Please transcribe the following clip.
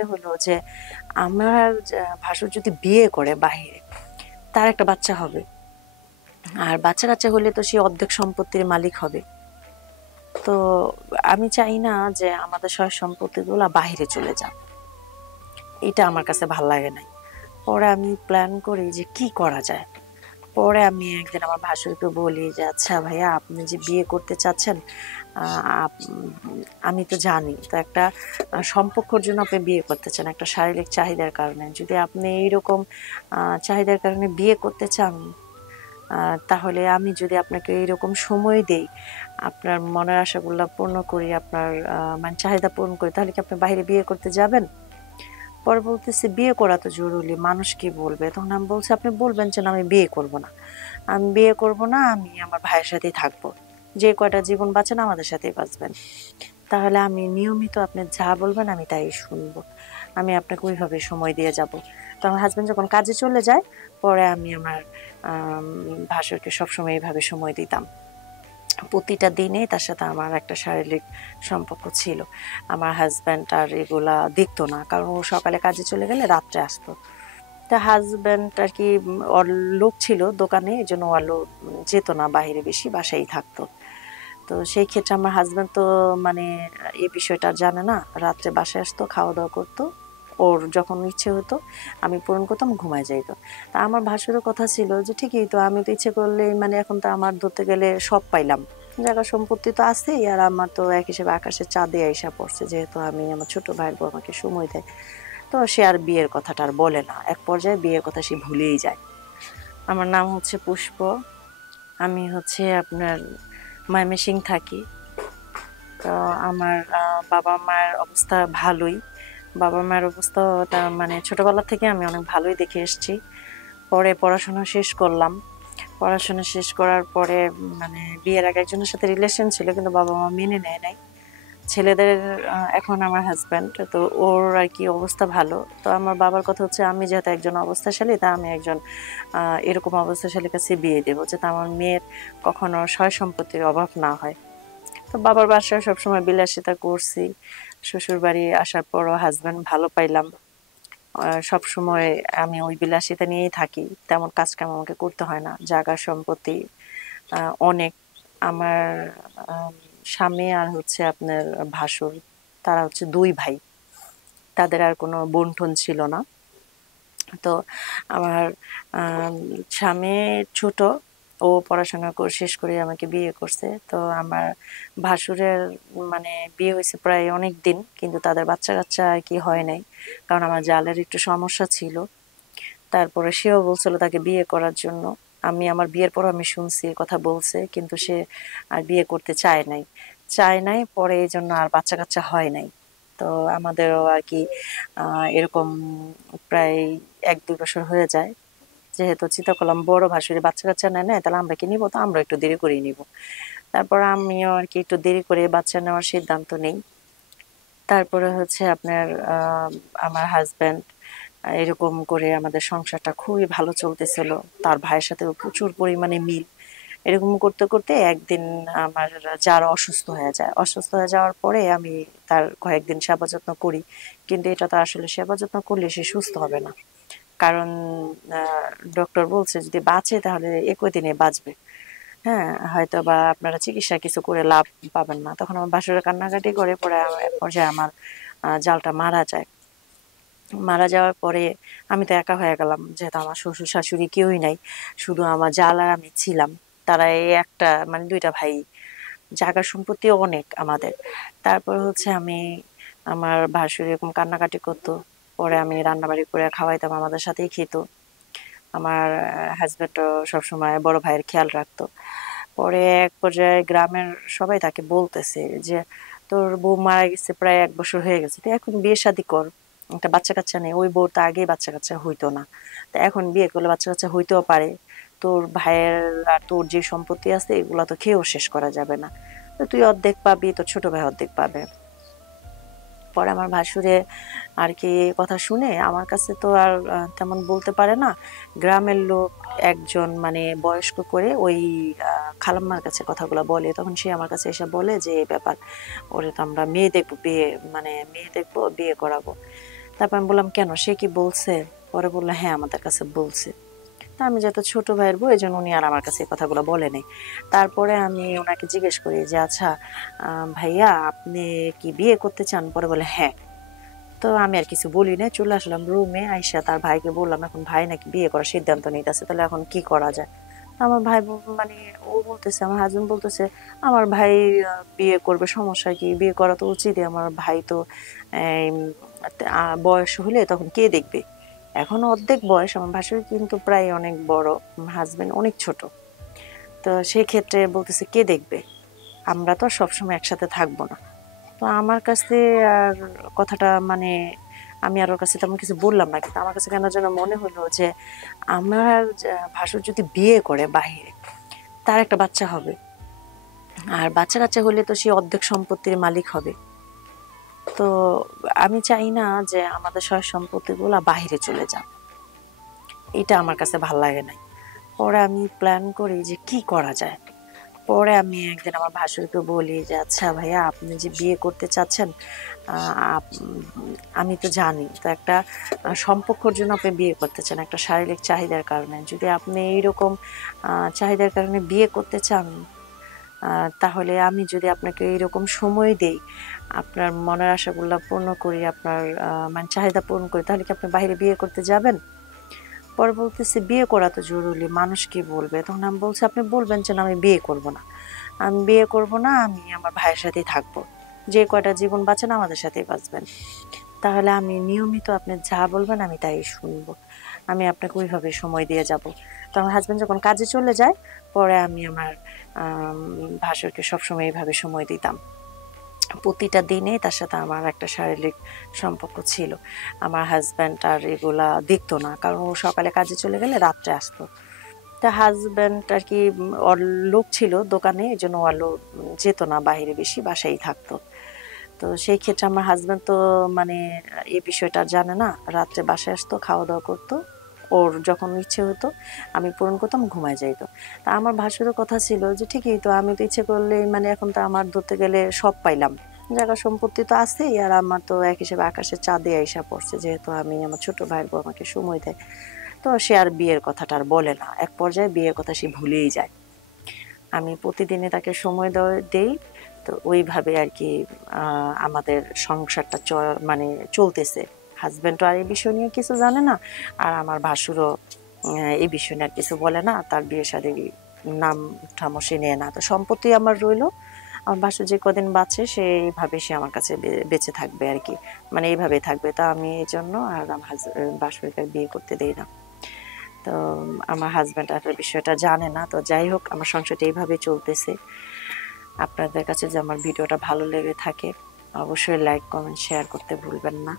মনে হলো যে আমার ভাসুর যদি বিয়ে করে বাহিরে, তার একটা বাচ্চা হবে, আর বাচ্চা কাচ্চা হলে তো সে অর্ধেক সম্পত্তির মালিক হবে। তো আমি চাই না যে আমাদের সয় সম্পত্তিগুলো বাহিরে চলে যাক, এটা আমার কাছে ভাল লাগে নাই। পরে আমি প্ল্যান করি যে কি করা যায়। পরে আমি একদিন আমার ভাসুরকে বলি যে আচ্ছা ভাইয়া, আপনি যে বিয়ে করতে চাচ্ছেন, আমি তো জানি তো একটা সম্পর্কের জন্য আপনি বিয়ে করতে চান, একটা শারীরিক চাহিদার কারণে। যদি আপনি এইরকম চাহিদার কারণে বিয়ে করতে চান, তাহলে আমি যদি আপনাকে এইরকম সময় দেই, আপনার মনের আশাগুলা পূর্ণ করি, আপনার মানে চাহিদা পূরণ করি, তাহলে কি আপনি বাইরে বিয়ে করতে যাবেন? পরে বলতেছে বিয়ে করা তো জরুরি, মানুষ কি বলবে। তখন আমি বলছি আপনি বলবেন যে না, আমি বিয়ে করব না, আমি বিয়ে করব না, আমি আমার ভাইয়ের সাথেই থাকবো, যে কয়টা জীবন বাঁচেন আমাদের সাথেই বাঁচবেন। তাহলে আমি নিয়মিত আপনি যা বলবেন আমি তাই শুনবো, আমি আপনাকে ওইভাবে সময় দিয়ে যাব। তো আমার হাজবেন্ড যখন কাজে চলে যায়, পরে আমি আমার ভাসুরকে সবসময় এইভাবে সময় দিতাম। প্রতিটা দিনে তার সাথে আমার একটা শারীরিক সম্পর্ক ছিল। আমার হাজব্যান্ড আর এগুলা দেখতো না, কারণ ও সকালে কাজে চলে গেলে রাত্রে আসতো। তা হাজব্যান্ড আর কি ওর লোক ছিল দোকানে, এই জন্য ওর লোক যেত না বাইরে, বেশি বাসায় থাকতো। তো সেই ক্ষেত্রে আমার হাজব্যান্ড তো মানে এই বিষয়টা আর জানে না, রাত্রে বাসায় আসতো, খাওয়া দাওয়া করতো, ওর যখন ইচ্ছে হতো আমি পূরণ করতাম, ঘুমায় যাইতো। তা আমার ভাসুরের কথা ছিল যে ঠিকই তো, আমি তো ইচ্ছে করলে মানে এখন তো আমার ধরতে গেলে সব পাইলাম, জায়গা সম্পত্তি তো আছেই, আর আমার তো এক হিসেবে আকাশের চাঁদে আইসা পড়ছে, যেহেতু আমি আমার ছোট ভাইয়ের বউ আমাকে সময় দেয়। তো সে আর বিয়ের কথাটা আর বলে না, এক পর্যায়ে বিয়ের কথা সে ভুলেই যায়। আমার নাম হচ্ছে পুষ্প, আমি হচ্ছে আপনার ময়মনসিং থাকি। তো আমার বাবা মায়ের অবস্থা ভালোই। বাবা মায়ের অবস্থা মানে ছোটবেলা থেকে আমি অনেক ভালোই দেখে এসেছি। পরে পড়াশোনা শেষ করলাম। পড়াশোনা শেষ করার পরে মানে বিয়ের আগে একজনের সাথে রিলেশন ছিল, কিন্তু বাবা মা মেনে নেয় নাই। ছেলেদের এখন আমার হাজব্যান্ড তো ওর আর কি অবস্থা ভালো। তো আমার বাবার কথা হচ্ছে আমি যেহেতু একজন অবস্থাশালী, তা আমি একজন এরকম অবস্থাশালীর কাছে বিয়ে দেবো, যাতে আমার মেয়ের কখনো সয় সম্পত্তির অভাব না হয়। তো বাবার বাসায় সবসময় বিলাসিতা করছি। শ্বশুর বাড়ি আসার পরও হাজবেন্ড ভালো পাইলাম। সব সময় আমি ওই বিলাসিতা নিয়েই থাকি, তেমন কাজ কাম আমাকে করতে হয় না। জায়গা সম্পত্তি অনেক। আমার আম, স্বামী আর হচ্ছে আপনার ভাসুর, তারা হচ্ছে দুই ভাই, তাদের আর কোনো বোন টোন ছিল না। তো আমার আম, স্বামী ছোট, ও পড়াশোনা করে শেষ করে আমাকে বিয়ে করছে। তো আমার ভাসুরের মানে বিয়ে হয়েছে প্রায় অনেক দিন, কিন্তু তাদের বাচ্চা কাচ্চা আর কি হয় নাই, কারণ আমার জালের একটু সমস্যা ছিল। তারপরে সেও বলছিল তাকে বিয়ে করার জন্য। আমি আমার বিয়ের পর আমি শুনছি এ কথা বলছে, কিন্তু সে আর বিয়ে করতে চায় নাই পরে, এই জন্য আর বাচ্চা কাচ্চা হয় নাই। তো আমাদেরও আর কি এরকম প্রায় 1-2 বছর হয়ে যায়। যেহেতু চিন্তা করলাম বড় ভাসুরের বাচ্চা কাচ্চা নেয়, তাহলে আমরা কি নিবো, তো আমরা একটু দেরি করেই নিব। তারপর আমিও আর কি একটু দেরি করে বাচ্চা নেওয়ার সিদ্ধান্ত নেই। তারপরে হচ্ছে আপনার আমার হাজবেন্ড, এরকম করে আমাদের সংসারটা খুবই ভালো চলতেছিল। তার ভাইয়ের সাথে প্রচুর পরিমাণে মিল। এরকম করতে করতে একদিন আমার যার অসুস্থ হয়ে যায়, অসুস্থ হয়ে যাওয়ার পরে আমি তার কয়েকদিন সেবা যত্ন করি। কিন্তু এটা তো আসলে সেবা যত্ন করলে সে সুস্থ হবে না, কারণ ডক্টর বলছে যদি বাঁচে তাহলে 21 দিনে বাঁচবে। হ্যাঁ, হয়তো বা আপনারা চিকিৎসা কিছু করে লাভ পাবেন না। তখন আমার বাসুরে কান্নাকাটি করে, পরে এক পর্যায়ে আমার জালটা মারা যায়। মারা যাওয়ার পরে আমি তো একা হয়ে গেলাম, যেহেতু আমার শ্বশুর শাশুড়ি কেউই নাই, শুধু আমার জাল আর আমি ছিলাম। তারা এই একটা মানে দুইটা ভাই, জায়গা সম্পত্তিও অনেক আমাদের। তারপর হচ্ছে আমি, আমার ভাসুর এরকম কান্নাকাটি করতো, পরে আমি রান্নাবাড়ি করে খাওয়াইতাম, আমাদের সাথেই খেত। আমার হাজবেন্ডও সবসময় বড় ভাইয়ের খেয়াল রাখতো। পরে এক পর্যায়ে গ্রামের সবাই তাকে বলতেছে যে তোর বউ মারা গেছে, প্রায় 1 বছর হয়ে গেছে, তুই এখন বিয়ে শাদী কর, একটা বাচ্চা কাচ্চা নেই। ওই বউর তো আগেই বাচ্চা কাচ্চা হইতো না, তা এখন বিয়ে করলে বাচ্চা কাচ্চা হইতেও পারে। তোর ভাইয়ের আর তোর যে সম্পত্তি আছে এগুলা তো খেয়েও শেষ করা যাবে না, তো তুই অর্ধেক পাবি, তোর ছোট ভাই অর্ধেক পাবে। পরে আমার ভাসুরে আর কি কথা শুনে আমার কাছে তো আর তেমন বলতে পারে না। গ্রামের লোক একজন মানে বয়স্ক করে ওই খালাম্মার কাছে কথাগুলো বলে, তখন সে আমার কাছে এসে বলে যে এই ব্যাপার, ওরে তো আমরা মেয়ে দেখবো, বিয়ে মানে মেয়ে দেখবো, বিয়ে করাবো। তারপর আমি বললাম, কেন, সে কি বলছে? পরে বললো, হ্যাঁ আমাদের কাছে বলছে। তা আমি যেহেতু ছোট ভাইয়ের বউ, এই জন্য উনি আর আমার কাছে এই কথাগুলো বলেনি। তারপরে আমি ওনাকে জিজ্ঞেস করি যে, আচ্ছা ভাইয়া, আপনি কি বিয়ে করতে চান? পরে বলে হ্যাঁ। তো আমি আর কিছু বলি না, চলে আসলাম রুমে। আইসা তার ভাইকে বললাম, এখন ভাই নাকি বিয়ে করার সিদ্ধান্ত নিতেছে, তাহলে এখন কি করা যায়? আমার ভাই মানে ও বলতেছে, আমার হাজবেন্ড বলতেছে, আমার ভাই বিয়ে করবে, সমস্যা কি? বিয়ে করা তো উচিতই, আমার ভাই তো এই, বয়স হলে তখন কে দেখবে? এখন অর্ধেক বয়স, আমার ভাসুর কিন্তু প্রায় অনেক বড়, হাজবেন্ড অনেক ছোট। তো সেই ক্ষেত্রে বলতেছে, কে দেখবে? আমরা তো সবসময় একসাথে থাকবো না। তো আমার কাছে আর কথাটা মানে আমি আর ওর কাছে তেমন কিছু বললাম না, কিন্তু আমার কাছে কেন যেন মনে হলো যে আমার ভাসুর যদি বিয়ে করে বাহিরে, তার একটা বাচ্চা হবে, আর বাচ্চা কাচ্চা হলে তো সে অর্ধেক সম্পত্তির মালিক হবে। তো আমি চাই না যে আমাদের সয় সম্পত্তি গুলা বাহিরে চলে যাক, এটা আমার কাছে ভাল লাগে নাই। পরে আমি প্ল্যান করি যে কি করা যায়। পরে আমি একদিন আমার ভাসুরকে বলি যে, আচ্ছা ভাইয়া, আপনি যে বিয়ে করতে চাচ্ছেন, আমি তো জানি তো একটা সম্পর্কের জন্য আপনি বিয়ে করতে চান, একটা শারীরিক চাহিদার কারণে। যদি আপনি এইরকম চাহিদার কারণে বিয়ে করতে চান, তাহলে আমি যদি আপনাকে এইরকম সময় দেই, আপনার মনের আশাগুলা পূর্ণ করি, আপনার মানে চাহিদা পূরণ করি, তাহলে কি আপনি বাইরে বিয়ে করতে যাবেন? পরে বলতেছে, বিয়ে করা তো জরুরি, মানুষ কি বলবে? তখন আমি বলছি, আপনি বলবেন যে না, আমি বিয়ে করব না, আমি বিয়ে করব না, আমি আমার ভাইয়ের সাথেই থাকবো, যে কয়টা জীবন বাঁচেন আমাদের সাথেই বাঁচবেন। তাহলে আমি নিয়মিত আপনি যা বলবেন আমি তাই শুনবো, আমি আপনাকে ওইভাবে সময় দিয়ে যাব। তো আমার হাজবেন্ড যখন কাজে চলে যায়, পরে আমি আমার ভাসুরকে সবসময় এইভাবে সময় দিতাম। প্রতিটা দিনে তার সাথে আমার একটা শারীরিক সম্পর্ক ছিল। আমার হাজবেন্ড আর এগুলা দেখতো না, কারণ ও সকালে কাজে চলে গেলে রাত্রে আসতো। তা হাজবেন্ড আর কি ওর লোক ছিল দোকানে, এই জন্য ও আলো যেত না বাইরে, বেশি বাসায় থাকতো। তো সেই ক্ষেত্রে আমার হাজবেন্ড তো মানে এই বিষয়টা আর জানে না, রাত্রে বাসায় আসতো, খাওয়া দাওয়া করতো, ওর যখন ইচ্ছে হতো আমি পূরণ করতাম, ঘুমায় যাইতো। তা আমার ভাসুরের কথা ছিল যে, ঠিকই তো, আমি তো ইচ্ছে করলে মানে এখন তো আমার ধরতে গেলে সব পাইলাম, জায়গা সম্পত্তি তো আছেই, আর আমার তো এক হিসেবে আকাশের চাঁদে আইসা পড়ছে, যেহেতু আমি আমার ছোট ভাইয়ের বউ আমাকে সময় দেয়। তো সে আর বিয়ের কথাটা আর বলে না, এক পর্যায়ে বিয়ের কথা সে ভুলেই যায়। আমি প্রতিদিনে তাকে সময় দেই। তো ওইভাবে আর কি আমাদের সংসারটা মানে চলতেছে। হাজবেন্ডও আর এই বিষয় নিয়ে কিছু জানে না, আর আমার ভাসুরও এই বিষয় নিয়ে আর কিছু বলে না, তার বিয়ে শাদী নাম ঠামও সে নেয় না। তো সম্পত্তি আমার রইলো, আমার ভাসুর যে কদিন বাঁচে সে এইভাবে সে আমার কাছে বেঁচে থাকবে আর কি, মানে এইভাবেই থাকবে। তা আমি এই জন্য আর আমার ভাসুরকে বিয়ে করতে দেই না। তো আমার হাজবেন্ড আর বিষয়টা জানে না। তো যাই হোক, আমার সংসারটা এইভাবে চলতেছে। আপনাদের কাছে যে আমার ভিডিওটা ভালো লেগে থাকে, অবশ্যই লাইক, কমেন্ট, শেয়ার করতে ভুলবেন না।